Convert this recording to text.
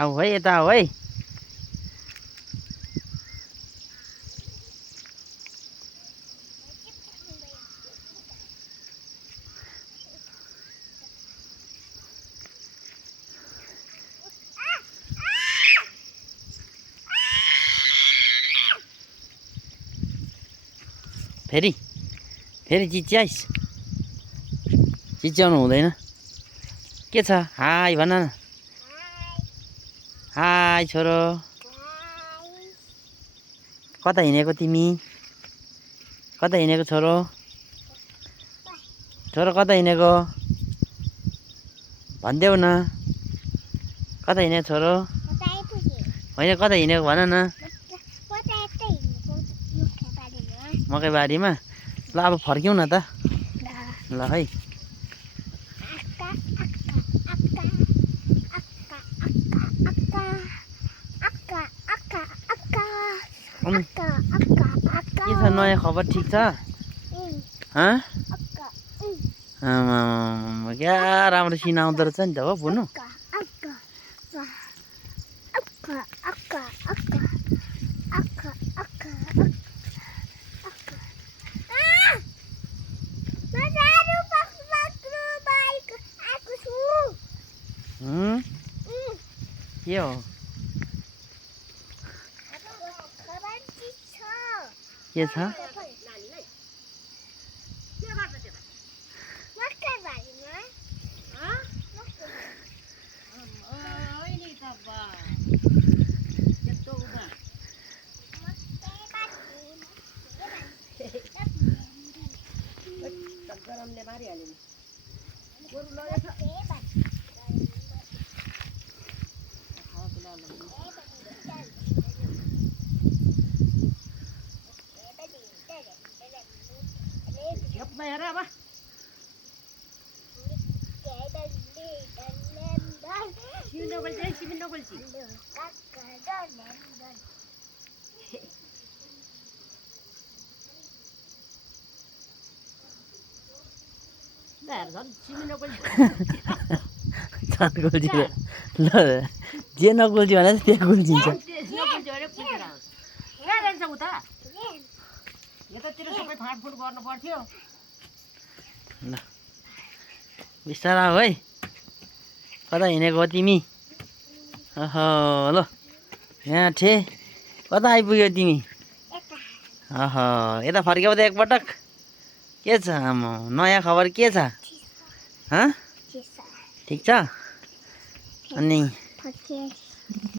आऊ है यता आऊ है। फेरि फेरि चिच्याइस, चिच्याउनु हुँदैन। के छ हाई भन न। हाई छोरो, कता हिँडेको तिमी? कता हिँडेको छोरो? छोरो कता हिँडेको भनिदेऊ न। कता हिँडेको छोरो? होइन कता हिँडेको भन न। मकैबारीमा। ल अब फर्क्यौँ न त। ल है। के छ नयाँ खबर? ठिक छ? क्या राम्रो सिन आउँदो रहेछ नि त हो बुनु। के हो? के छ? गरमले मारिहाल्यो नि। हेर अब सिमी नगल्छी ल जे नगुल्ची भने त्यहाँ गुल्चिन्छ। ल बिस्तारा हो है। कता हिँडेको हो तिमी? ओहो ल यहाँ ठे कता आइपुग्यो तिमी? ओहो यता फर्क्यौ त एकपटक। के छ नयाँ खबर के छ? ठिक छ? अनि